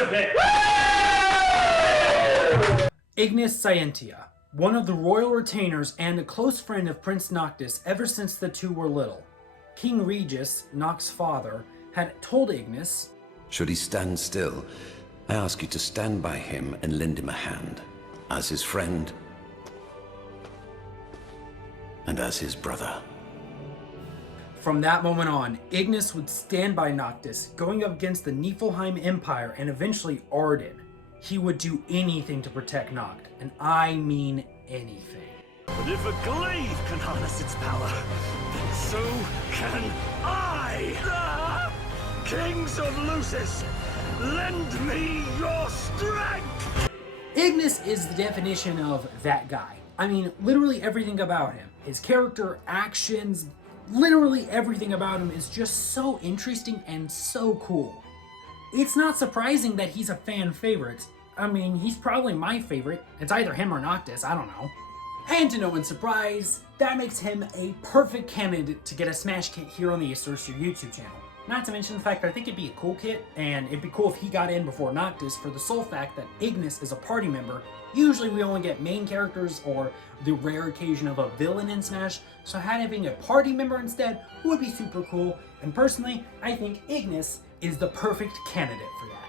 recipeh! Ignis Scientia, one of the royal retainers and a close friend of Prince Noctis ever since the two were little. King Regis, Noct's father, had told Ignis, "Should he stand still, I ask you to stand by him and lend him a hand, as his friend and as his brother." From that moment on, Ignis would stand by Noctis, going up against the Niflheim Empire and eventually Arden. He would do anything to protect Noct, and I mean anything. But if a glaive can harness its power, then so can I! Kings of Lucis, lend me your strength! Ignis is the definition of that guy. I mean, literally everything about him. His character, actions, literally everything about him is just so interesting and so cool. It's not surprising that he's a fan favorite. I mean, he's probably my favorite. It's either him or Noctis, I don't know. And to no one's surprise, that makes him a perfect candidate to get a Smash kit here on the Assertion YouTube channel. Not to mention the fact that I think it'd be a cool kit, and it'd be cool if he got in before Noctis for the sole fact that Ignis is a party member. Usually we only get main characters or the rare occasion of a villain in Smash, so having a party member instead would be super cool, and personally, I think Ignis is the perfect candidate for that.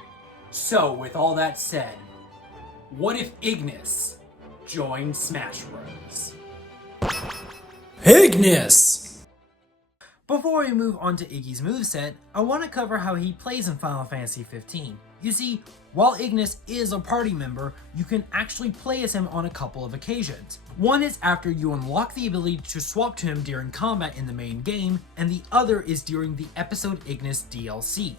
So, with all that said, what if Ignis joined Smash Bros? Ignis! Before we move on to Iggy's moveset, I want to cover how he plays in Final Fantasy XV. You see, while Ignis is a party member, you can actually play as him on a couple of occasions. One is after you unlock the ability to swap to him during combat in the main game, and the other is during the Episode Ignis DLC.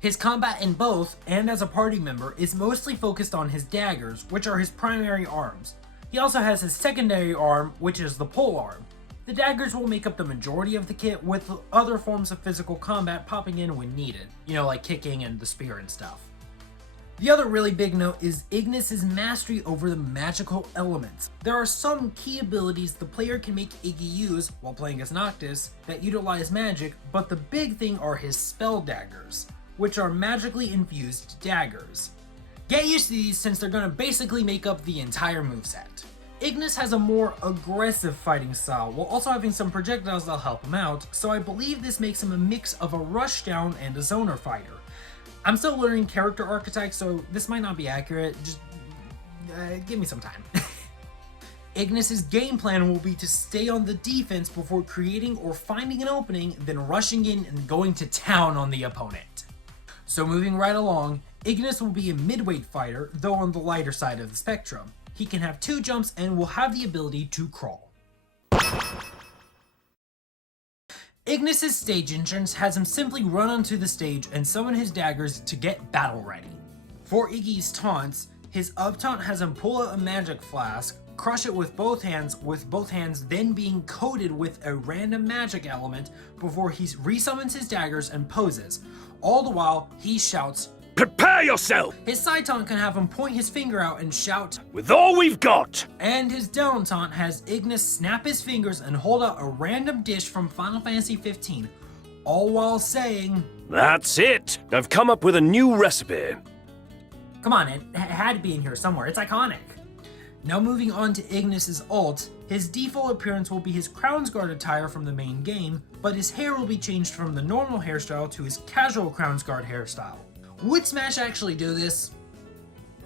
His combat in both, and as a party member, is mostly focused on his daggers, which are his primary arms. He also has his secondary arm, which is the pole arm. The daggers will make up the majority of the kit, with other forms of physical combat popping in when needed. You know, like kicking and the spear and stuff. The other really big note is Ignis' mastery over the magical elements. There are some key abilities the player can make Iggy use while playing as Noctis that utilize magic, but the big thing are his spell daggers, which are magically infused daggers. Get used to these since they're going to basically make up the entire moveset. Ignis has a more aggressive fighting style, while also having some projectiles that'll help him out, so I believe this makes him a mix of a rushdown and a zoner fighter. I'm still learning character archetypes, so this might not be accurate, just give me some time. Ignis' game plan will be to stay on the defense before creating or finding an opening, then rushing in and going to town on the opponent. So moving right along, Ignis will be a midweight fighter, though on the lighter side of the spectrum. He can have 2 jumps and will have the ability to crawl. Ignis' stage entrance has him simply run onto the stage and summon his daggers to get battle ready. For Iggy's taunts, his up taunt has him pull out a magic flask, crush it with both hands then being coated with a random magic element before he resummons his daggers and poses. All the while, he shouts, "Prepare yourself! His side taunt can have him point his finger out and shout, With all we've got!" And his down taunt has Ignis snap his fingers and hold out a random dish from Final Fantasy XV, all while saying, "That's it! I've come up with a new recipe." Come on, it had to be in here somewhere, it's iconic. Now moving on to Ignis' ult, his default appearance will be his Crownsguard attire from the main game, but his hair will be changed from the normal hairstyle to his casual Crownsguard hairstyle. Would Smash actually do this?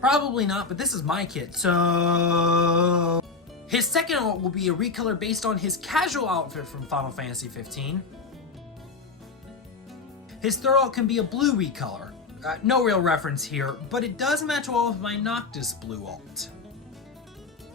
Probably not, but this is my kit, so... His second ult will be a recolor based on his casual outfit from Final Fantasy XV. His third ult can be a blue recolor. No real reference here, but it does match well with my Noctis blue ult.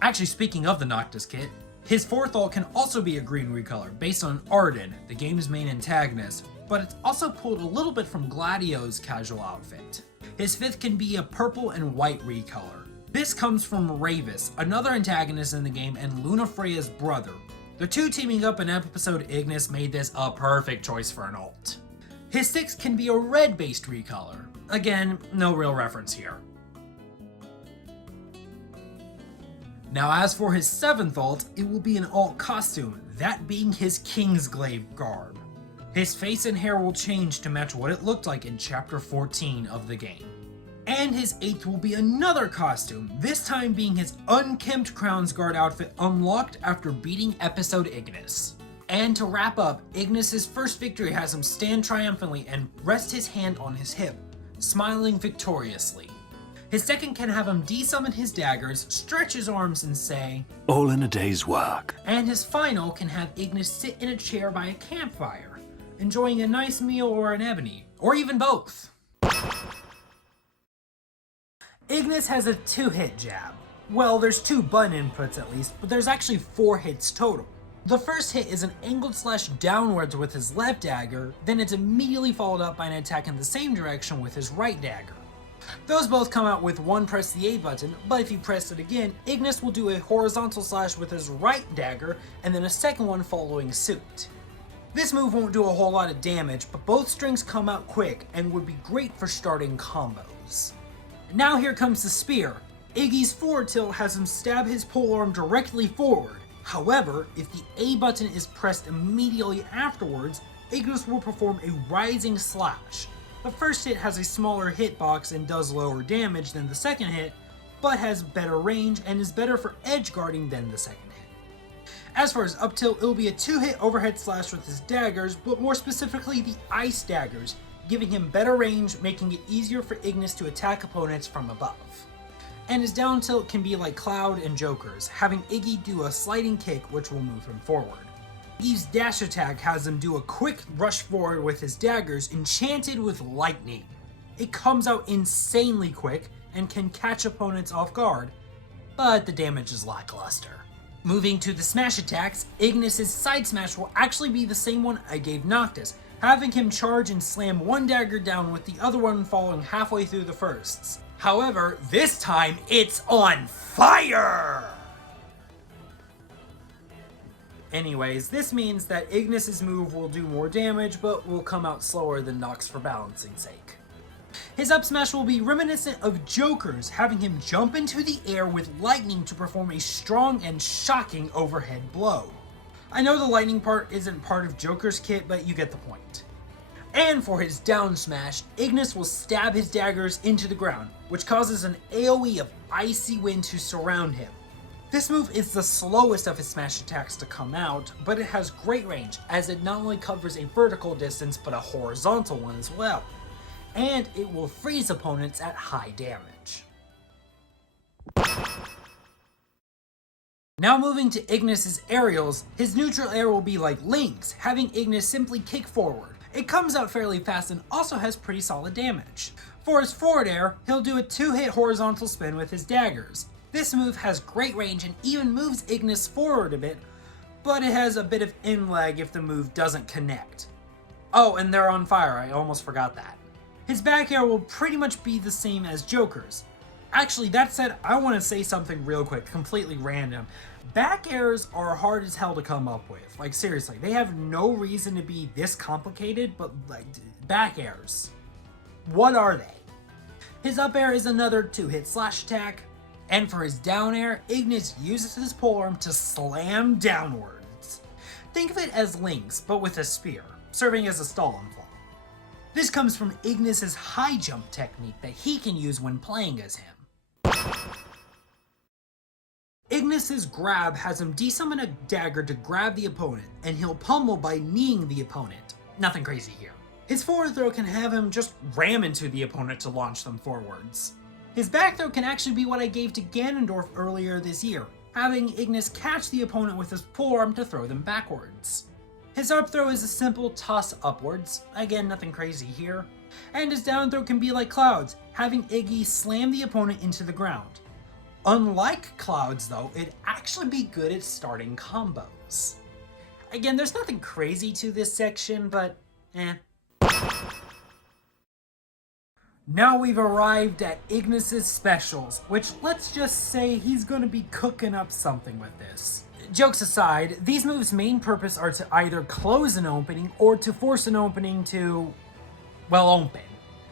Actually, speaking of the Noctis kit, his fourth ult can also be a green recolor based on Arden, the game's main antagonist, but it's also pulled a little bit from Gladio's casual outfit. His fifth can be a purple and white recolor. This comes from Ravis, another antagonist in the game and Lunafreya's brother. The two teaming up in episode Ignis made this a perfect choice for an ult. His sixth can be a red-based recolor. Again, no real reference here. Now as for his seventh ult, it will be an alt costume, that being his Kingsglaive garb. His face and hair will change to match what it looked like in chapter 14 of the game. And his 8th will be another costume, this time being his unkempt Crown's Guard outfit unlocked after beating episode Ignis. And to wrap up, Ignis' first victory has him stand triumphantly and rest his hand on his hip, smiling victoriously. His second can have him desummon his daggers, stretch his arms and say, "All in a day's work." And his final can have Ignis sit in a chair by a campfire, enjoying a nice meal or an ebony, or even both. Ignis has a 2-hit jab. Well, there's 2 button inputs at least, but there's actually 4 hits total. The first hit is an angled slash downwards with his left dagger, then it's immediately followed up by an attack in the same direction with his right dagger. Those both come out with one press the A button, but if you press it again, Ignis will do a horizontal slash with his right dagger, and then a second one following suit. This move won't do a whole lot of damage, but both strings come out quick and would be great for starting combos. Now here comes the spear. Iggy's forward tilt has him stab his polearm directly forward. However, if the A button is pressed immediately afterwards, Ignis will perform a rising slash. The first hit has a smaller hitbox and does lower damage than the second hit, but has better range and is better for edge guarding than the second hit. As for his up tilt, it will be a 2-hit overhead slash with his daggers, but more specifically the ice daggers, giving him better range, making it easier for Ignis to attack opponents from above. And his down tilt can be like Cloud and Joker's, having Iggy do a sliding kick which will move him forward. Iggy's dash attack has him do a quick rush forward with his daggers enchanted with lightning. It comes out insanely quick and can catch opponents off guard, but the damage is lackluster. Moving to the smash attacks, Ignis' side smash will actually be the same one I gave Noctis, having him charge and slam one dagger down with the other one falling halfway through the firsts. However, this time it's on fire! Anyways, this means that Ignis' move will do more damage, but will come out slower than Nox for balancing sake. His up smash will be reminiscent of Joker's, having him jump into the air with lightning to perform a strong and shocking overhead blow. I know the lightning part isn't part of Joker's kit, but you get the point. And for his down smash, Ignis will stab his daggers into the ground, which causes an AoE of icy wind to surround him. This move is the slowest of his smash attacks to come out, but it has great range, as it not only covers a vertical distance, but a horizontal one as well. And it will freeze opponents at high damage. Now moving to Ignis' aerials, his neutral air will be like Link's, having Ignis simply kick forward. It comes out fairly fast and also has pretty solid damage. For his forward air, he'll do a 2-hit horizontal spin with his daggers. This move has great range and even moves Ignis forward a bit, but it has a bit of in-lag if the move doesn't connect. Oh, and they're on fire, I almost forgot that. His back air will pretty much be the same as Joker's. Actually, that said, I want to say something real quick, completely random. Back airs are hard as hell to come up with. Like, seriously, they have no reason to be this complicated, but, like, back airs. What are they? His up air is another 2-hit slash attack, and for his down air, Ignis uses his polearm to slam downwards. Think of it as Link's, but with a spear, serving as a stall and fall. This comes from Ignis' high jump technique that he can use when playing as him. Ignis' grab has him desummon a dagger to grab the opponent, and he'll pummel by kneeing the opponent. Nothing crazy here. His forward throw can have him just ram into the opponent to launch them forwards. His back throw can actually be what I gave to Ganondorf earlier this year, having Ignis catch the opponent with his polearm to throw them backwards. His up throw is a simple toss upwards, again nothing crazy here, and his down throw can be like Cloud's, having Iggy slam the opponent into the ground. Unlike Cloud's though, it'd actually be good at starting combos. Again, there's nothing crazy to this section, but Now we've arrived at Ignis' specials, which let's just say he's gonna be cooking up something with this. Jokes aside, these moves' main purpose are to either close an opening or to force an opening to, well, open.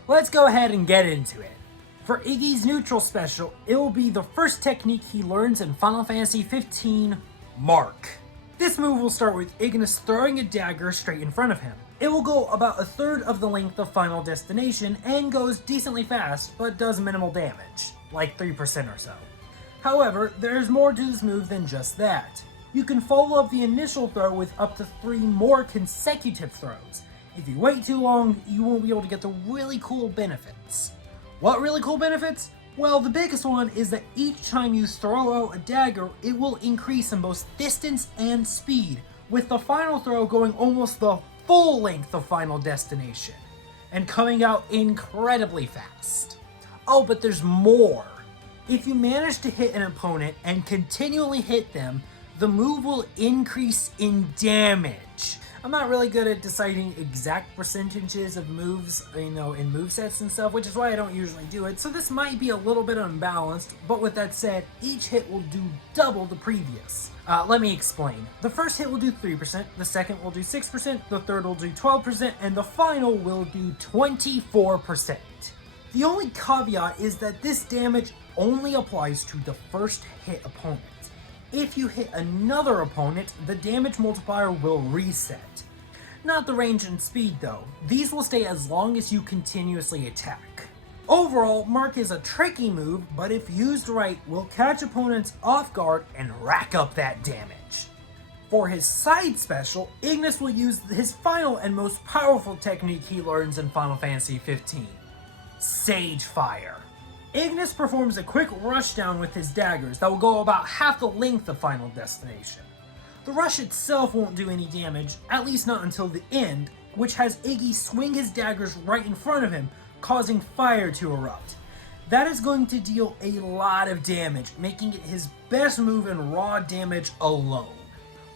Let's go ahead and get into it. For Iggy's neutral special, it will be the first technique he learns in Final Fantasy XV, Mark. This move will start with Ignis throwing a dagger straight in front of him. It will go about a third of the length of Final Destination and goes decently fast, but does minimal damage, like 3% or so. However, there's more to this move than just that. You can follow up the initial throw with up to 3 more consecutive throws. If you wait too long, you won't be able to get the really cool benefits. What really cool benefits? Well, the biggest one is that each time you throw out a dagger, it will increase in both distance and speed, with the final throw going almost the full length of Final Destination, and coming out incredibly fast. Oh, but there's more. If you manage to hit an opponent and continually hit them, the move will increase in damage. I'm not really good at deciding exact percentages of moves, in movesets and stuff, which is why I don't usually do it, so this might be a little bit unbalanced, but with that said, each hit will do double the previous. Let me explain. The first hit will do 3%, the second will do 6%, the third will do 12%, and the final will do 24%. The only caveat is that this damage only applies to the first hit opponent. If you hit another opponent, the damage multiplier will reset. Not the range and speed though. These will stay as long as you continuously attack. Overall, Mark is a tricky move, but if used right, will catch opponents off guard and rack up that damage. For his side special, Ignis will use his final and most powerful technique he learns in Final Fantasy XV, Sage Fire. Ignis performs a quick rushdown with his daggers that will go about half the length of Final Destination. The rush itself won't do any damage, at least not until the end, which has Iggy swing his daggers right in front of him, causing fire to erupt. That is going to deal a lot of damage, making it his best move in raw damage alone.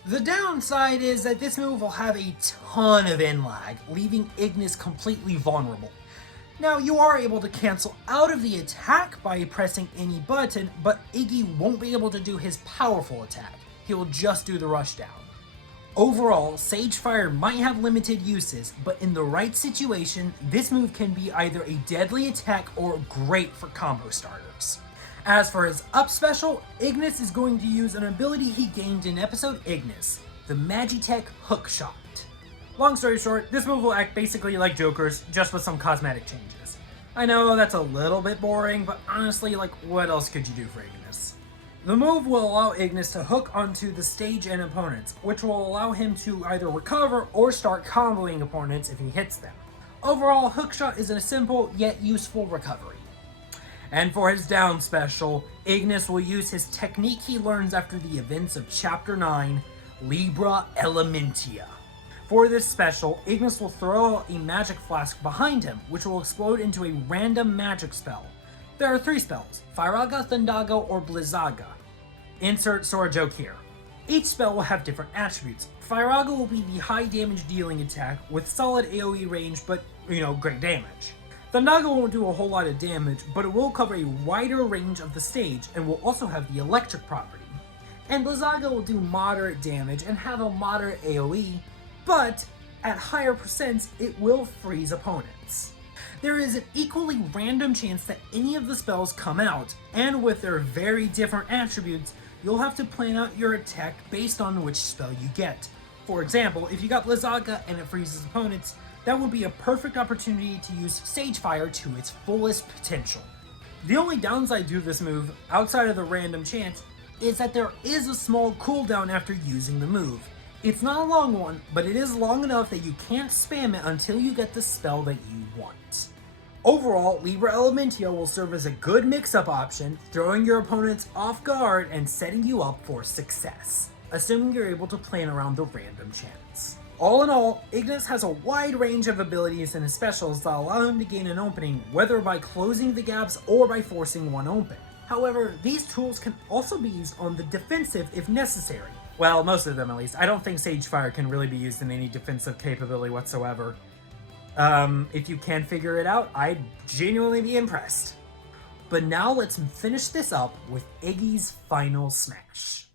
The downside is that this move will have a ton of end lag, leaving Ignis completely vulnerable. Now, you are able to cancel out of the attack by pressing any button, but Iggy won't be able to do his powerful attack. He will just do the rushdown. Overall, Sage Fire might have limited uses, but in the right situation, this move can be either a deadly attack or great for combo starters. As for his up special, Ignis is going to use an ability he gained in episode Ignis, the Magitech Hook Shot. Long story short, this move will act basically like Joker's, just with some cosmetic changes. I know that's a little bit boring, but honestly, what else could you do for Ignis? The move will allow Ignis to hook onto the stage and opponents, which will allow him to either recover or start comboing opponents if he hits them. Overall, Hookshot is a simple yet useful recovery. And for his down special, Ignis will use his technique he learns after the events of Chapter 9, Libra Elementia. For this special, Ignis will throw out a magic flask behind him, which will explode into a random magic spell. There are 3 spells, Firaga, Thundaga, or Blizzaga. Insert Sora joke here. Each spell will have different attributes. Firaga will be the high damage dealing attack with solid AoE range, but, great damage. Thundaga won't do a whole lot of damage, but it will cover a wider range of the stage and will also have the electric property. And Blizzaga will do moderate damage and have a moderate AoE, but at higher percents, it will freeze opponents. There is an equally random chance that any of the spells come out, and with their very different attributes, you'll have to plan out your attack based on which spell you get. For example, if you got Blizzaga and it freezes opponents, that would be a perfect opportunity to use Sage Fire to its fullest potential. The only downside to this move, outside of the random chance, is that there is a small cooldown after using the move. It's not a long one, but it is long enough that you can't spam it until you get the spell that you want. Overall, Libra Elementia will serve as a good mix-up option, throwing your opponents off guard and setting you up for success, assuming you're able to plan around the random chance. All in all, Ignis has a wide range of abilities and his specials that allow him to gain an opening, whether by closing the gaps or by forcing one open. However, these tools can also be used on the defensive if necessary. Well, most of them at least. I don't think Sage Fire can really be used in any defensive capability whatsoever. If you can figure it out, I'd genuinely be impressed. But now let's finish this up with Iggy's final smash.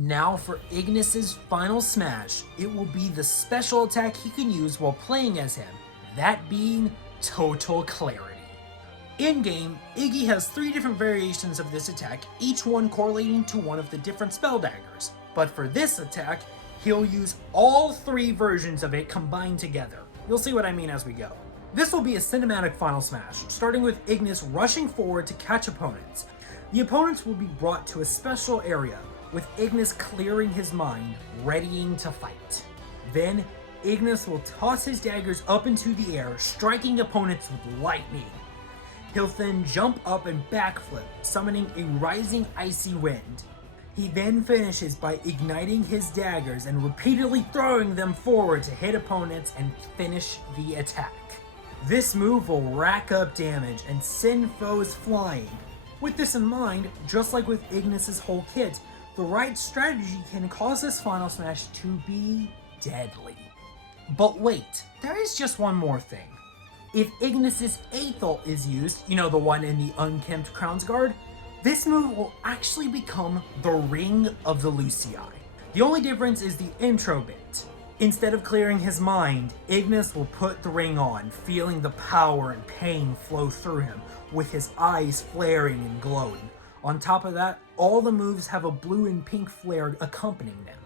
Now for Ignis's final smash, it will be the special attack he can use while playing as him, that being Total Clarity. In-game, Iggy has 3 different variations of this attack, each one correlating to one of the different spell daggers. But for this attack, he'll use all 3 versions of it combined together. You'll see what I mean as we go. This will be a cinematic final smash, starting with Ignis rushing forward to catch opponents. The opponents will be brought to a special area, with Ignis clearing his mind, readying to fight. Then, Ignis will toss his daggers up into the air, striking opponents with lightning. He'll then jump up and backflip, summoning a rising icy wind. He then finishes by igniting his daggers and repeatedly throwing them forward to hit opponents and finish the attack. This move will rack up damage and send foes flying. With this in mind, just like with Ignis' whole kit, the right strategy can cause this final smash to be deadly. But wait, there is just one more thing. If Ignis' 8th ult is used, you know, the one in the unkempt Crown's Guard, this move will actually become the Ring of the Lucii. The only difference is the intro bit. Instead of clearing his mind, Ignis will put the ring on, feeling the power and pain flow through him, with his eyes flaring and glowing. On top of that, all the moves have a blue and pink flare accompanying them.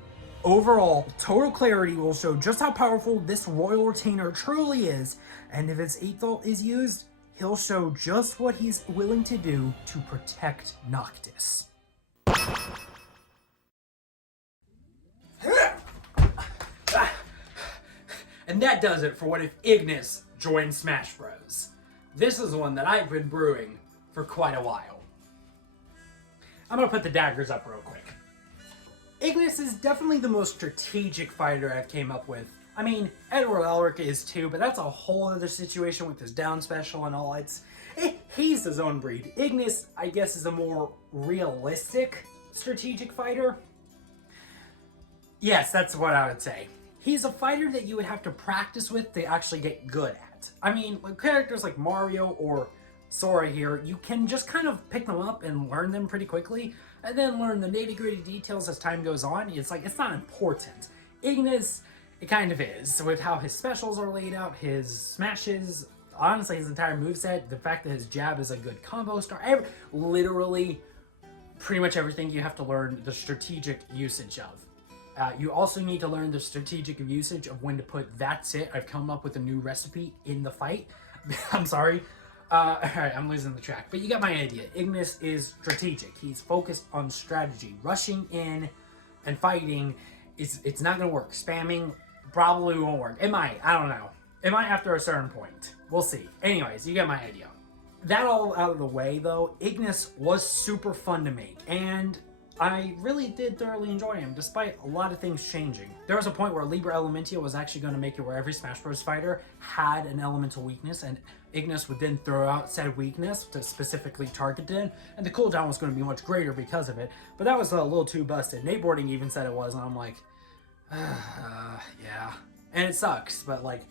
Overall, Total Clarity will show just how powerful this Royal Retainer truly is, and if his 8th ult is used, he'll show just what he's willing to do to protect Noctis. And that does it for what if Ignis joined Smash Bros. This is one that I've been brewing for quite a while. I'm gonna put the daggers up real quick. Ignis is definitely the most strategic fighter I've came up with. I mean, Edward Elric is too, but that's a whole other situation with his down special and all. He's his own breed. Ignis, I guess, is a more realistic strategic fighter. Yes, that's what I would say. He's a fighter that you would have to practice with to actually get good at. I mean, like characters like Mario or Sora here, you can just kind of pick them up and learn them pretty quickly, and then learn the nitty-gritty details as time goes on. It's like, it's not important. Ignis, it kind of is, with how his specials are laid out, his smashes, honestly his entire moveset, the fact that his jab is a good combo star, literally pretty much everything you have to learn the strategic usage of. You also need to learn the strategic usage of when to put "that's it, I've come up with a new recipe" in the fight. I'm sorry. Alright, I'm losing the track. But you got my idea. Ignis is strategic. He's focused on strategy. Rushing in and fighting, it's not going to work. Spamming probably won't work. It might. I don't know. It might after a certain point. We'll see. Anyways, you get my idea. That all out of the way, though, Ignis was super fun to make. And I really did thoroughly enjoy him, despite a lot of things changing. There was a point where Libra Elementia was actually going to make it where every Smash Bros. Fighter had an elemental weakness, and Ignis would then throw out said weakness to specifically target it, and the cooldown was going to be much greater because of it, but that was a little too busted. Nate Boarding even said it was, and I'm like, yeah. And it sucks, but like,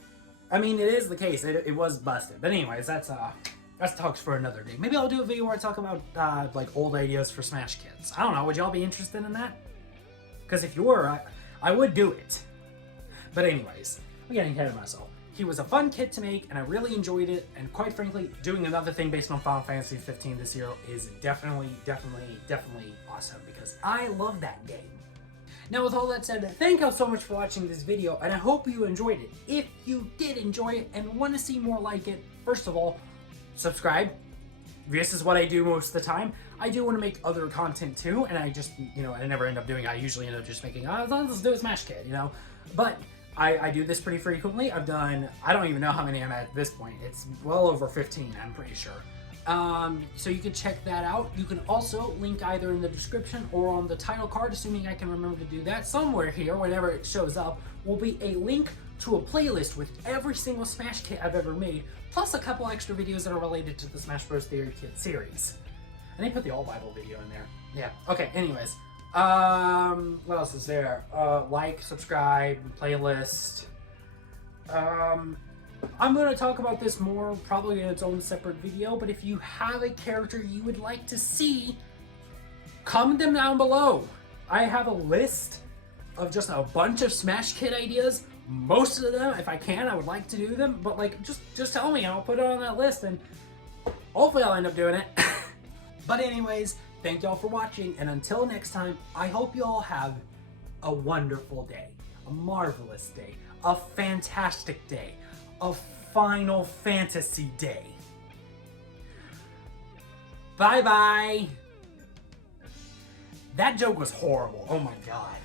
I mean, it is the case. It was busted. But anyways, that's talks for another day. Maybe I'll do a video where I talk about like old ideas for Smash kits. I don't know. Would y'all be interested in that? Because if you were, I would do it. But anyways, I'm getting ahead of myself. He was a fun kit to make, and I really enjoyed it. And quite frankly, doing another thing based on Final Fantasy 15 this year is definitely awesome because I love that game. Now, with all that said, thank you all so much for watching this video, and I hope you enjoyed it. If you did enjoy it and want to see more like it, first of all, subscribe. This is what I do most of the time. I do want to make other content too, and I just, I never end up doing it. I usually end up just making, let's do a Smash kit, But I do this pretty frequently. I've done, I don't even know how many I'm at this point. It's well over 15, I'm pretty sure. So you can check that out. You can also link either in the description or on the title card, assuming I can remember to do that. Somewhere here, whenever it shows up, will be a link to a playlist with every single Smash kit I've ever made, plus a couple extra videos that are related to the Smash Bros. Theory Kit series. I need to put the All Bible video in there. Yeah, okay, anyways. What else is there? Like, subscribe, playlist. I'm going to talk about this more, probably in its own separate video, but if you have a character you would like to see, comment them down below. I have a list of just a bunch of Smash Kit ideas. Most of them, if I can, I would like to do them, but like, just tell me and I'll put it on that list, and hopefully I'll end up doing it. But anyways, thank y'all for watching, and until next time, I hope you all have a wonderful day, a marvelous day, a fantastic day, a Final Fantasy day. Bye bye. That joke was horrible. Oh my god.